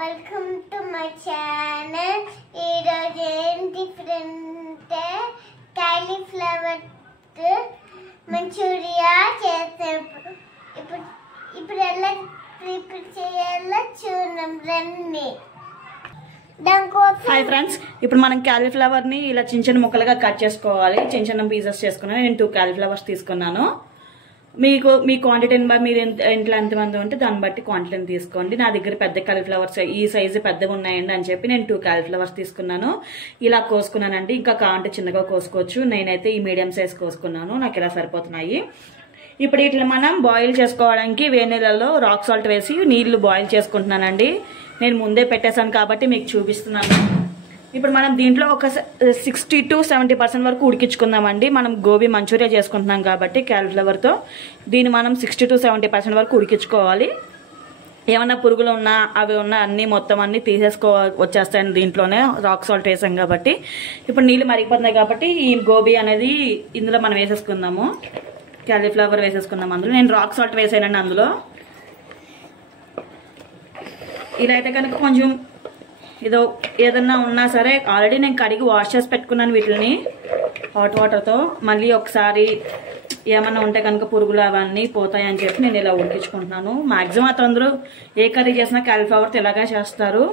Welcome to my channel. ఈరోజు ఏం different cauliflower Manchuria చేస్తాం. ఇప్పుడు ఎలా ప్రిపేర్ చేయాలో చూద్దాం రండి. హాయ్ ఫ్రెండ్స్, ఇప్పుడు మనం క్యాలీఫ్లవర్ని ఇలా చిన్న చిన్న ముక్కలుగా కట్ చేసుకోవాలి. చిన్న చిన్న పీసెస్ చేసుకున్నాను. నేను 2 క్యాలీఫ్లవర్స్ తీసుకున్నాను. మీ క్వాంటిటీని బట్టి మీరు ఇంట్లో ఎంతమంది ఉంటే దాన్ని బట్టి క్వాంటిటీని తీసుకోండి. నా దగ్గర పెద్ద క్యాలీఫ్లవర్స్ ఈ సైజు పెద్దగా ఉన్నాయండి అని చెప్పి నేను 2 క్యాలీఫ్లవర్స్ తీసుకున్నాను. ఇలా కోసుకున్నానండి. ఇంకా కావాలంటే చిన్నగా కోసుకోవచ్చు. నేనైతే ఈ మీడియం సైజ్ కోసుకున్నాను. నాకు ఇలా సరిపోతున్నాయి. ఇప్పుడు ఇట్లా మనం బాయిల్ చేసుకోవడానికి వేడి నీళ్ళలో రాక్ సాల్ట్ వేసి నీళ్లు బాయిల్ చేసుకుంటున్నానండి. నేను ముందే పెట్టేశాను కాబట్టి మీకు చూపిస్తున్నాను. ఇప్పుడు మనం దీంట్లో ఒక 60 to 70% వరకు ఉడికించుకుందామండి. మనం గోబీ మంచూరియా చేసుకుంటున్నాం కాబట్టి క్యాలీఫ్లవర్తో దీన్ని మనం 60 to 70% వరకు ఉడికించుకోవాలి. ఏమన్నా పురుగులు ఉన్నా అవి ఉన్నా మొత్తం అన్నీ వచ్చేస్తాయండి. దీంట్లోనే రాక్ సాల్ట్ వేసాం కాబట్టి. ఇప్పుడు నీళ్ళు మరిగిపోతున్నాయి కాబట్టి ఈ గోబీ అనేది ఇందులో మనం వేసేసుకుందాము. క్యాలీఫ్లవర్ వేసేసుకుందాం. అందులో నేను రాక్ సాల్ట్ వేసానండి. అందులో ఇలా అయితే కనుక కొంచెం ఏదన్నా ఉన్నా సరే ఆల్రెడీ నేను కడిగి వాష్ చేసి పెట్టుకున్నాను వీటిని హాట్ వాటర్తో. మళ్ళీ ఒకసారి ఏమన్నా ఉంటే కనుక పురుగులు అవన్నీ పోతాయని చెప్పి నేను ఇలా ఉడికించుకుంటున్నాను. మ్యాక్సిమం అందరూ ఏ కర్రీ చేసినా క్యాలీఫ్లవర్తో ఇలాగే చేస్తారు.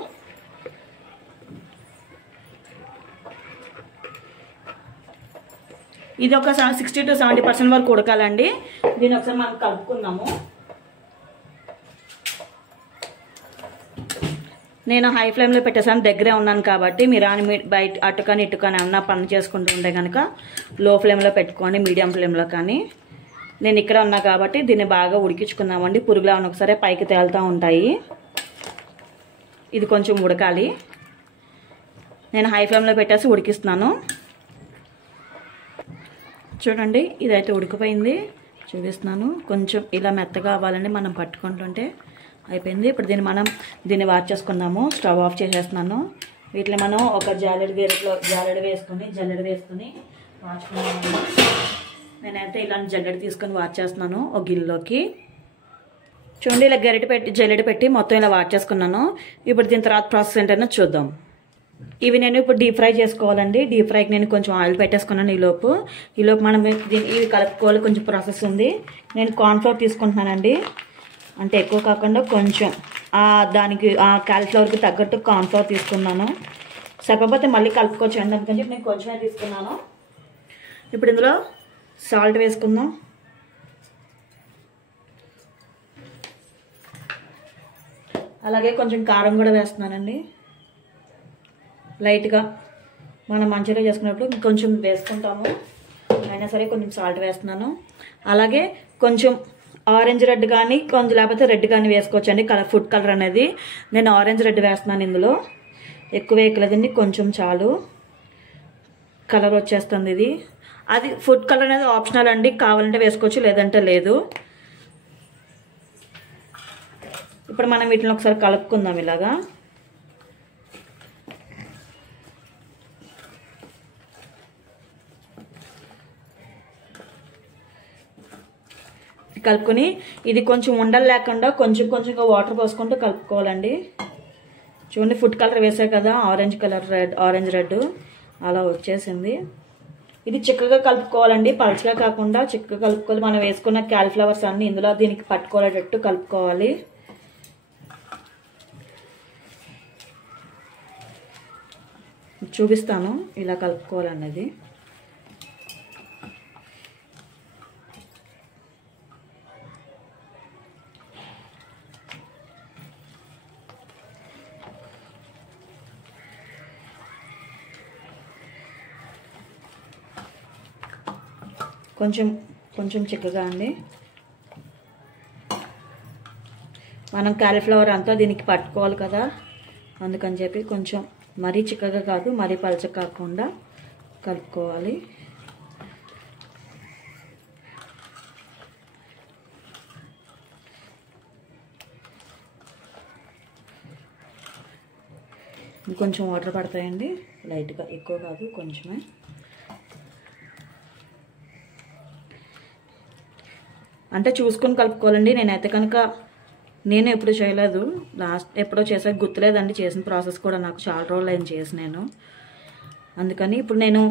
ఇది ఒక 60 to 70% వరకు ఉడకాలండి. దీన్ని ఒకసారి మనం కలుపుకుందాము. నేను హై ఫ్లేమ్లో పెట్టేసాను, దగ్గరే ఉన్నాను కాబట్టి మీరు బయట అటుకాని ఇటుకాని ఏమన్నా పని చేసుకుంటూ ఉంటే కనుక లో ఫ్లేమ్లో పెట్టుకోండి, మీడియం ఫ్లేమ్లో. కానీ నేను ఇక్కడ ఉన్నా కాబట్టి దీన్ని బాగా ఉడికించుకుందామండి. పురుగులు ఏమైనా ఒకసారి పైకి తేలుతూ ఉంటాయి. ఇది కొంచెం ఉడకాలి. నేను హై ఫ్లేమ్లో పెట్టేసి ఉడికిస్తున్నాను. చూడండి, ఇదైతే ఉడికిపోయింది. చూపిస్తున్నాను. కొంచెం ఇలా మెత్తగా అవ్వాలండి. మనం పట్టుకుంటుంటే అయిపోయింది. ఇప్పుడు దీన్ని వాష్ చేసుకుందాము. స్టవ్ ఆఫ్ చేసేస్తున్నాను. వీటిని మనం ఒక జల్లెడ వేసుకొని వాచుకున్నాము. నేనైతే ఇలాంటి జల్లెడ తీసుకొని వాష్ చేస్తున్నాను ఒక గిన్నెలోకి. చూడండి, ఇలా జల్లెడ పెట్టి మొత్తం ఇలా వాష్ చేసుకున్నాను. ఇప్పుడు దీని తర్వాత ప్రాసెస్ ఏంటన్నా చూద్దాం. ఇవి నేను ఇప్పుడు డీప్ ఫ్రై చేసుకోవాలండి. డీప్ ఫ్రైకి నేను కొంచెం ఆయిల్ పెట్టేసుకున్నాను. ఈలోపు మనం ఇవి కలుపుకోవాలి. కొంచెం ప్రాసెస్ ఉంది. నేను కార్న్ఫ్లోర్ తీసుకుంటున్నానండి. అంటే ఎక్కువ కాకుండా కొంచెం దానికి క్యాలీఫ్లవర్కి తగ్గట్టు కార్న్ఫ్లోర్ తీసుకున్నాను. సరిపోతే మళ్ళీ కలుపుకోవచ్చు అండి. అందుకని చెప్పి నేను కొంచెమే తీసుకున్నాను. ఇప్పుడు ఇందులో సాల్ట్ వేసుకుందాం. అలాగే కొంచెం కారం కూడా వేస్తున్నానండి. లైట్గా మనం మంచూరియా చేసుకున్నప్పుడు కొంచెం వేసుకుంటాము. అయినా సరే కొంచెం సాల్ట్ వేస్తున్నాను. అలాగే కొంచెం ఆరెంజ్ రెడ్ కానీ కొంచెం లేకపోతే రెడ్ కానీ వేసుకోవచ్చండి. ఫుడ్ కలర్ అనేది నేను ఆరెంజ్ రెడ్ వేస్తున్నాను. ఇందులో ఎక్కువ వేయకలేదండి, కొంచెం చాలు. కలర్ వచ్చేస్తుంది. అది ఫుడ్ కలర్ అనేది ఆప్షనల్ అండి. కావాలంటే వేసుకోవచ్చు, లేదంటే లేదు. ఇప్పుడు మనం వీటిని ఒకసారి కలుపుకుందాం. ఇలాగా కలుపుకొని ఇది కొంచెం ఉండలు లేకుండా కొంచెంగా వాటర్ పోసుకుంటూ కలుపుకోవాలండి. చూడండి, ఫుడ్ కలర్ వేసా కదా, ఆరెంజ్ రెడ్ అలా వచ్చేసింది. ఇది చిక్కగా కలుపుకోవాలండి, పలుచగా కాకుండా చిక్కగా కలుపుకోవాలి. మనం వేసుకున్న క్యాలీఫ్లవర్స్ అన్ని ఇందులో దీనికి పట్టుకోలేటట్టు కలుపుకోవాలి. చూపిస్తాను ఇలా కలుపుకోవాలన్నది. కొంచెం చిక్కగా అండి. మనం క్యాలీఫ్లవర్ అంతా దీనికి పట్టుకోవాలి కదా, అందుకని చెప్పి కొంచెం మరీ చిక్కగా కాదు, మరీ పలచ కాకుండా కలుపుకోవాలి. ఇంకొంచెం వాటర్ పడతాయండి, లైట్గా, ఎక్కువ కాదు, కొంచెమే. అంటే చూసుకొని కలుపుకోవాలండి. నేనైతే కనుక నేను ఎప్పుడు చేయలేదు, లాస్ట్ ఎప్పుడో చేసాక గుర్తులేదండి. చేసిన ప్రాసెస్ కూడా నాకు చాలా రోజులు అయింది చేసి నేను. అందుకని ఇప్పుడు నేను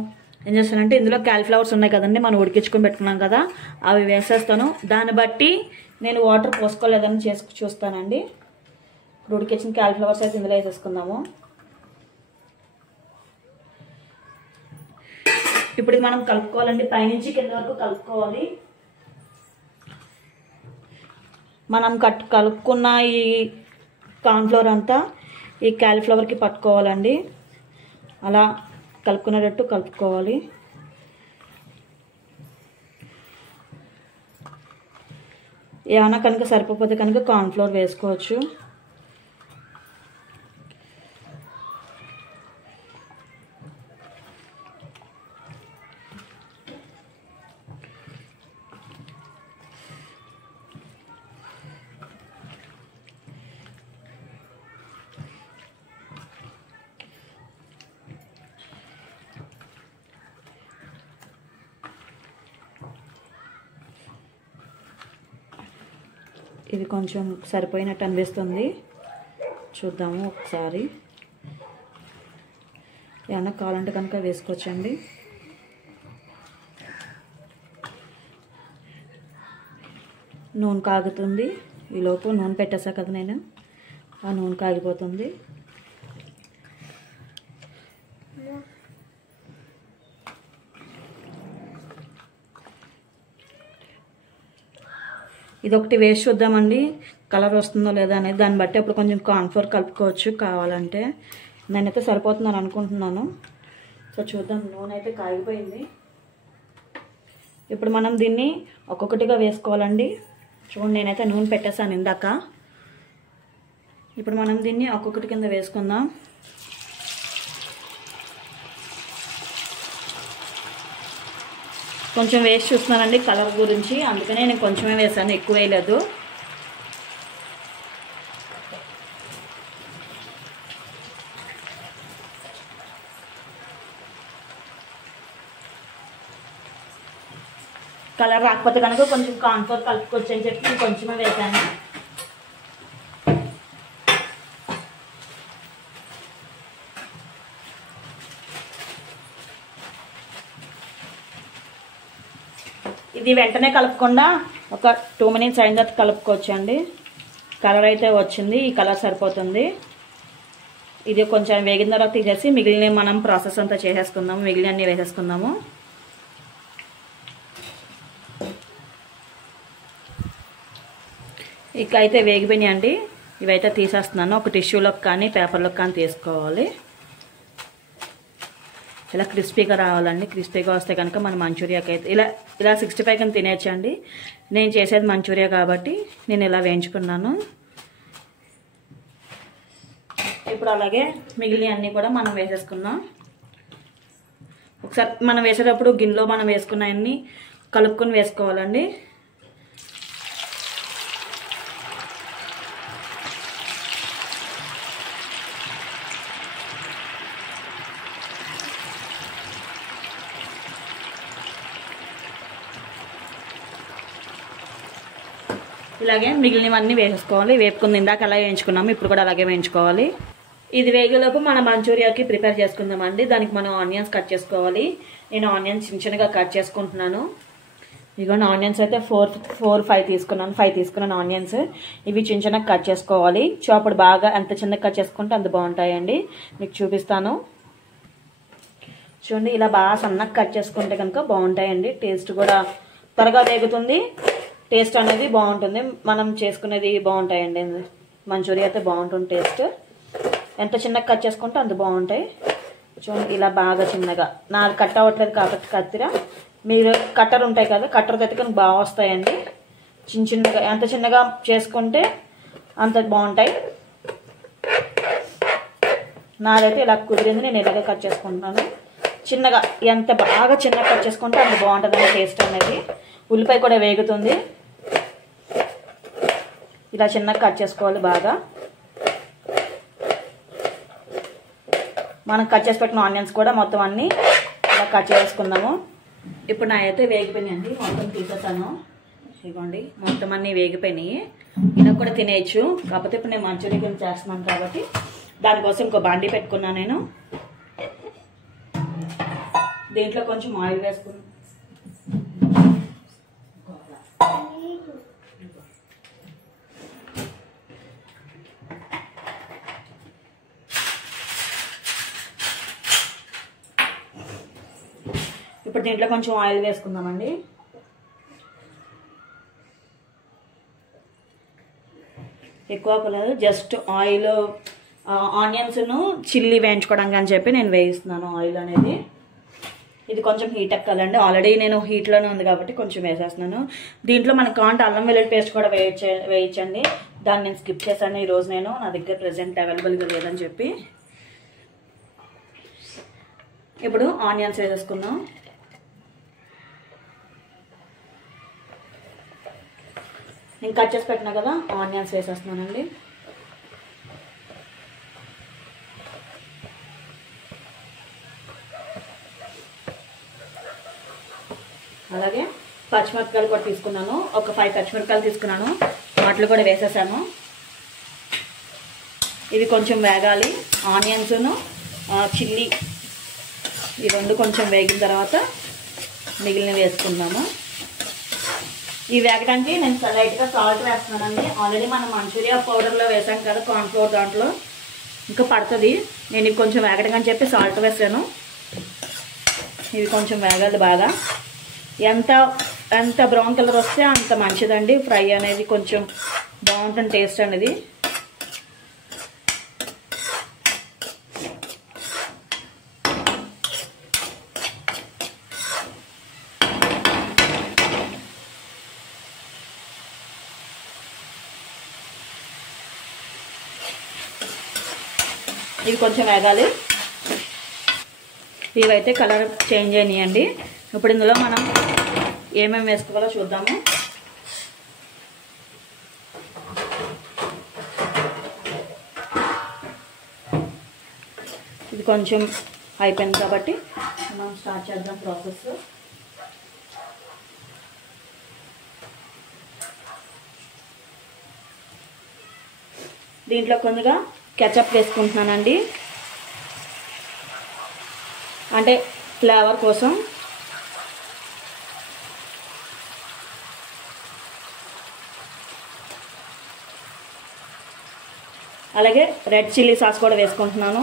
ఏం చేస్తానంటే ఇందులో క్యాలీఫ్లవర్స్ ఉన్నాయి కదండి, మనం ఉడికించుకొని పెట్టుకున్నాం కదా, అవి వేసేస్తాను. దాన్ని బట్టి నేను వాటర్ పోసుకోలేదని చూస్తానండి. ఇప్పుడు ఉడికించిన క్యాలీఫ్లవర్స్ అయితే ఇందులో వేసేసుకుందాము. ఇప్పుడు మనం కలుపుకోవాలండి, పైనుంచి కింద వరకు కలుపుకోవాలి. మనం కలుపుకున్న ఈ కార్న్ఫ్లోర్ అంతా ఈ క్యాలీఫ్లవర్కి పట్టుకోవాలండి. అలా కలుపుకునేటట్టు కలుపుకోవాలి. ఏమైనా కనుక సరిపోతే కనుక కార్న్ఫ్లోర్ వేసుకోవచ్చు. ఇది కొంచెం సరిపోయినట్టు అనిపిస్తుంది, చూద్దాము ఒకసారి. ఏమన్నా కావాలంటే కనుక వేసుకోవచ్చండి. నూనె కాగుతుంది. ఈలోపు నూనె పెట్టేసా కదా నేను, ఆ నూనె కాగిపోతుంది. ఇది ఒకటి వేసి చూద్దామండి, కలర్ వస్తుందో లేదా అనేది. దాన్ని బట్టి అప్పుడు కొంచెం కార్న్ఫ్లోర్ కలుపుకోవచ్చు కావాలంటే. నేనైతే సరిపోతుందని అనుకుంటున్నాను. సో చూద్దాం. నూనె అయితే కాగిపోయింది. ఇప్పుడు మనం దీన్ని ఒక్కొక్కటిగా వేసుకోవాలండి. చూడండి, నేనైతే నూనె పెట్టేసాను ఇందాక. ఇప్పుడు మనం దీన్ని ఒక్కొక్కటి కింద వేసుకుందాం. కొంచెం వేసి చూస్తున్నానండి కలర్ గురించి, అందుకనే నేను కొంచెమే వేసాను, ఎక్కువ వేయలేదు. కలర్ రాకపోతే కనుక కొంచెం కార్న్ఫ్లోర్ కలుపుకోవచ్చు అని చెప్పి నేను కొంచెమే వేసాను. ఇది వెంటనే కలుపుకుండా ఒక 2 minutes అయిన తర్వాత కలుపుకోవచ్చు అండి. కలర్ అయితే వచ్చింది, ఈ కలర్ సరిపోతుంది. ఇది కొంచెం వేగిన తర్వాత తీసేసి మిగిలిన మనం ప్రాసెస్ అంతా చేసేసుకుందాము, మిగిలిన అన్నీ వేసేసుకుందాము. ఇక అయితే వేగిపోయినాయి అండి. ఇవైతే తీసేస్తున్నాను. ఒక టిష్యూలోకి కానీ పేపర్లోకి కానీ తీసుకోవాలి. ఇలా క్రిస్పీగా రావాలండి. క్రిస్పీగా వస్తే కనుక మన మంచూరియాకి అయితే ఇలా 65 కానీ తినేయచ్చండి. నేను చేసేది మంచూరియా కాబట్టి నేను ఇలా వేయించుకున్నాను. ఇప్పుడు అలాగే మిగిలిన అన్నీ కూడా మనం వేసేసుకున్నాం. ఒకసారి మనం వేసేటప్పుడు గిన్నెలో మనం వేసుకున్నవన్నీ కలుపుకొని వేసుకోవాలండి. ఇలాగే మిగిలినవన్నీ వేసేసుకోవాలి. వేపుకుంది ఇందాక అలా వేయించుకున్నాము, ఇప్పుడు కూడా అలాగే వేయించుకోవాలి. ఇది వేగేలోపు మనం మంచూరియాకి ప్రిపేర్ చేసుకుందామండి. దానికి మనం ఆనియన్స్ కట్ చేసుకోవాలి. నేను ఆనియన్స్ చిన్న చిన్నగా కట్ చేసుకుంటున్నాను. ఇదిగోండి, ఆనియన్స్ అయితే 4-5 తీసుకున్నాను. 5 తీసుకున్నాను ఆనియన్స్. ఇవి చిన్న చిన్నగా కట్ చేసుకోవాలి. అప్పుడు బాగా ఎంత చిన్నగా కట్ చేసుకుంటే అంత బాగుంటాయండి. మీకు చూపిస్తాను చూడండి. ఇలా బాగా సన్నగా కట్ చేసుకుంటే కనుక బాగుంటాయండి. టేస్ట్ కూడా త్వరగా వేగుతుంది, టేస్ట్ అనేది బాగుంటుంది. మనం చేసుకునేది బాగుంటాయండి. మంచూరియా అయితే బాగుంటుంది టేస్ట్. ఎంత చిన్నగా కట్ చేసుకుంటే అంత బాగుంటాయి. చూడండి, ఇలా బాగా చిన్నగా. నాకు కట్ అవ్వట్లేదు కాబట్టి కత్తిర, మీరు కట్టర్ ఉంటాయి కదా, కట్టర్ ఎత్తుకొని బాగా వస్తాయండి. చిన్న చిన్నగా ఎంత చిన్నగా చేసుకుంటే అంత బాగుంటాయి. నాదైతే ఇలా కుదిరింది, నేను ఇలాగే కట్ చేసుకుంటున్నాను. చిన్నగా ఎంత బాగా చిన్నగా కట్ చేసుకుంటే అంత బాగుంటుంది టేస్ట్ అనేది. ఉల్లిపాయ కూడా వేగుతుంది. ఇలా చిన్నగా కట్ చేసుకోవాలి బాగా. మనం కట్ చేసి పెట్టిన ఆనియన్స్ కూడా మొత్తం అన్నీ ఇలా కట్ చేసుకుందాము. ఇప్పుడు నా అయితే వేగిపోయినాయండి, మొత్తం తీసేసాను. ఇదిగోండి, మొత్తం అన్నీ వేగిపోయినాయి. ఇలా కూడా తినేయచ్చు. కాకపోతే ఇప్పుడు నేను మంచూరియా చేస్తున్నాను కాబట్టి దానికోసం ఇంకో బాండీ పెట్టుకున్నాను నేను. దీంట్లో కొంచెం ఆయిల్ వేసుకున్నాను. ఇప్పుడు దీంట్లో కొంచెం ఆయిల్ వేసుకుందామండి. ఎక్కువ పడలేదు, జస్ట్ ఆయిల్ ఆనియన్స్ను చిల్లీ వేయించుకోవడానికి అని చెప్పి నేను వేయిస్తున్నాను ఆయిల్ అనేది. ఇది కొంచెం హీట్ ఎక్కాలండి, ఆల్రెడీ నేను హీట్లోనే ఉంది కాబట్టి కొంచెం వేసేస్తున్నాను. దీంట్లో మనకు కావాలంటే అల్లం వెల్లుల్లి పేస్ట్ కూడా వేయించండి. దాన్ని నేను స్కిప్ చేశాను ఈరోజు, నేను నా దగ్గర ప్రెజెంట్ అవైలబుల్గా లేదని చెప్పి. ఇప్పుడు ఆనియన్స్ వేసేసుకుందాం. నేను కట్ చేసి పెట్టినా కదా ఆనియన్స్ వేసేస్తున్నానండి. అలాగే పచ్చిమిరపకాయలు కూడా తీసుకున్నాను, ఒక 5 పచ్చిమిరపకాయలు తీసుకున్నాను, వాటిలో కూడా వేసేసాను. ఇవి కొంచెం వేగాలి. ఆనియన్స్ను చిల్లీ ఈ రెండు కొంచెం వేగిన తర్వాత మిగిలిన వేసుకుందాము. ఈ వేగడానికి నేను లైట్గా సాల్ట్ వేస్తున్నానండి. ఆల్రెడీ మనం మంచూరియా పౌడర్లో వేసాం కదా కార్న్ఫ్లోర్, దాంట్లో ఇంకా పడుతుంది. నేను ఇవి కొంచెం వేగడం అని చెప్పి సాల్ట్ వేసాను. ఇవి కొంచెం వేగాలి బాగా. ఎంత బ్రౌన్ కలర్ వస్తే అంత మంచిదండి. ఫ్రై అనేది కొంచెం బాగుంటుంది టేస్ట్ అనేది. ఇవి కొంచెం వేగాలి. ఇవైతే కలర్ చేంజ్ అయినాయండి. ఇప్పుడు ఇందులో మనం ఏమేమి వేసుకోవాలో చూద్దాము. ఇది కొంచెం అయిపోయింది కాబట్టి మనం స్టార్ట్ చేద్దాం ప్రాసెస్. దీంట్లో కొద్దిగా కెచప్ వేసుకుంటున్నానండి, అంటే ఫ్లేవర్ కోసం. అలాగే రెడ్ చిల్లీ సాస్ కూడా వేసుకుంటున్నాను.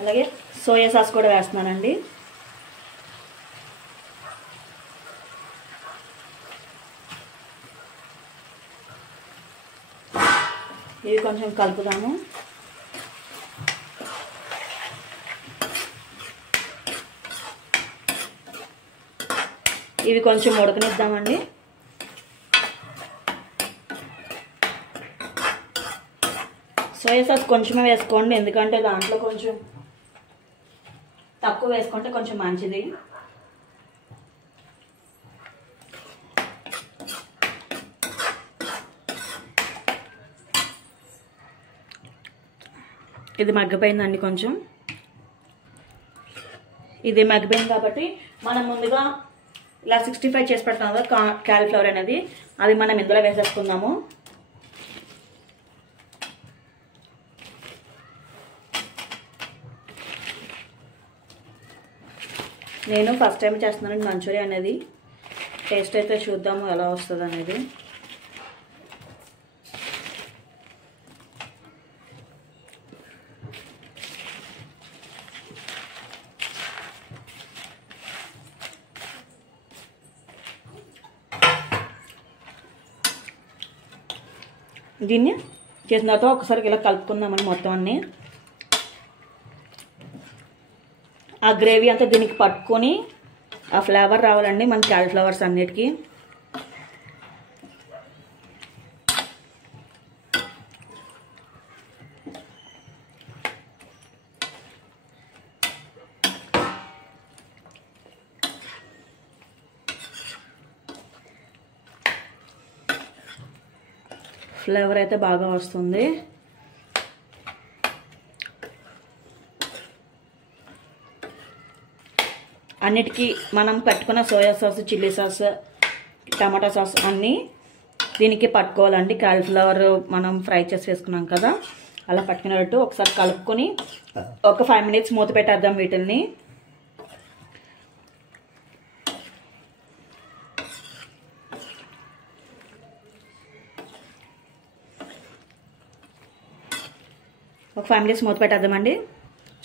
అలాగే సోయా సాస్ కూడా వేస్తున్నానండి. ఇవి కొంచెం కలుపుదాము. ఇవి కొంచెం ఉడకనిద్దామండి. సోయా సాస్ కొంచెమే వేసుకోండి, ఎందుకంటే దాంట్లో కొంచెం తక్కువ వేసుకుంటే కొంచెం మంచిది. ఇది మగ్గిపోయిందండి కొంచెం. ఇది మగ్గిపోయింది కాబట్టి మనం ముందుగా ఇలా 65 చేసి పెడతాం కదా క్యాలీఫ్లవర్ అనేది, అది మనం ఇందులో వేసేసుకుందాము. నేను ఫస్ట్ టైం చేస్తున్నానండి మంచూరియా అనేది. టేస్ట్ అయితే చూద్దాము ఎలా వస్తుంది అనేది. దీన్ని చేసిన తర్వాత ఒకసారి ఇలా కలుపుకుందామని మొత్తం అన్ని. ఆ గ్రేవీ అంతా దీనికి పట్టుకొని ఆ ఫ్లేవర్ రావాలండి మన క్యాలీఫ్లవర్స్ అన్నిటికీ. ఫ్లేవర్ అయితే బాగా వస్తుంది. అన్నిటికీ మనం పెట్టుకున్న సోయా సాస్, చిల్లీ సాస్, టమాటా సాస్ అన్నీ దీనికి పట్టుకోవాలండి. కాలీఫ్లవర్ మనం ఫ్రై చేసి వేసుకున్నాం కదా, అలా పట్టుకునేటట్టు ఒకసారి కలుపుకొని ఒక 5 minutes మూత పెట్టేద్దాం వీటిల్ని. ఒక 5 minutes మూత పెట్టేద్దామండి.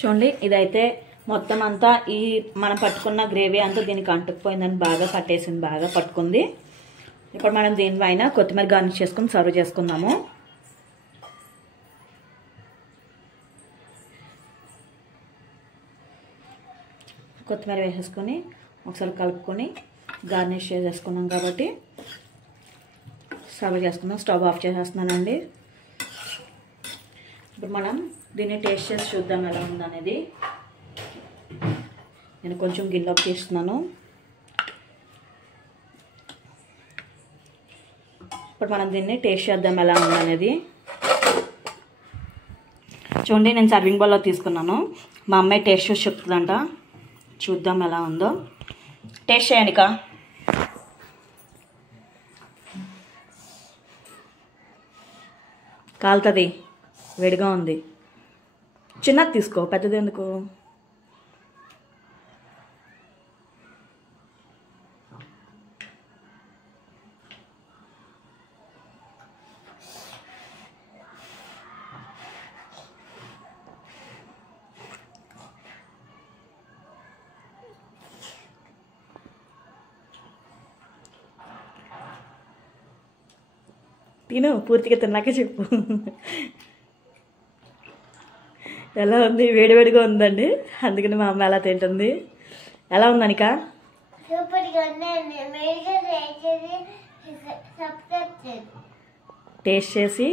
చూడండి, ఇదైతే మొత్తం అంతా ఈ మనం పట్టుకున్న గ్రేవీ అంతా దీనికి అంటుకుపోయిందని బాగా పట్టేసింది, బాగా పట్టుకుంది. ఇప్పుడు మనం దీనిపైన కొత్తిమీర గార్నిష్ చేసుకుని సర్వ్ చేసుకుందాము. కొత్తిమీర వేసేసుకొని ఒకసారి కలుపుకొని గార్నిష్ చేసేసుకున్నాం కాబట్టి సర్వ్ చేసుకుందాం. స్టవ్ ఆఫ్ చేసేస్తున్నానండి. ఇప్పుడు మనం దీన్ని టేస్ట్ చేసి చూద్దాం ఎలా ఉందనేది. నేను కొంచెం గిన్నెలోకి తీస్తున్నాను. ఇప్పుడు మనం దీన్ని టేస్ట్ చేద్దాం ఎలా ఉందనేది. చూడండి, నేను సర్వింగ్ బౌల్లో తీసుకున్నాను. మా అమ్మాయి టేస్ట్ చూసి చెప్తుందంట. చూద్దాం ఎలా ఉందో. టేస్ట్ చేయండి కా. కాలుతుంది, వేడిగా ఉంది. చిన్నది తీసుకో, పెద్దది ఎందుకు? తిను, పూర్తిగా తిన్నాక చెప్పు. ఎలా ఉంది? వేడివేడిగా ఉందండి, అందుకని మా అమ్మ ఎలా తింటుంది. ఎలా ఉంది అనిక? టేస్ట్ చేసి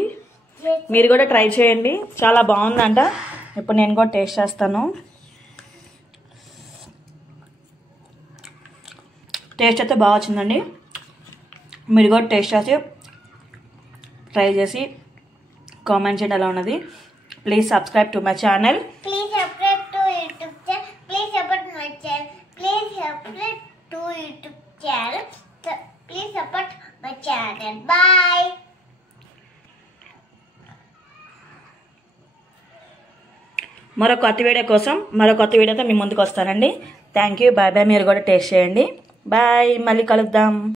మీరు కూడా ట్రై చేయండి, చాలా బాగుందంట. ఇప్పుడు నేను కూడా టేస్ట్ చేస్తాను. టేస్ట్ అయితే బాగా వచ్చిందండి. మీరు కూడా టేస్ట్ చేసి ట్రై చేసి కామెంట్ చేయండి ఎలా ఉన్నది. Please subscribe to my channel. Please subscribe to YouTube channel. Please support my channel. Please subscribe to YouTube channel. Please support my channel. Bye. మరో కొత్త వీడియో కోసం మరో కొత్త వీడియోతో మీ ముందుకు వస్తానండి. Thank you, bye bye. మీరు కూడా టేస్ట్ చేయండి. బాయ్, మళ్ళీ కలుద్దాం.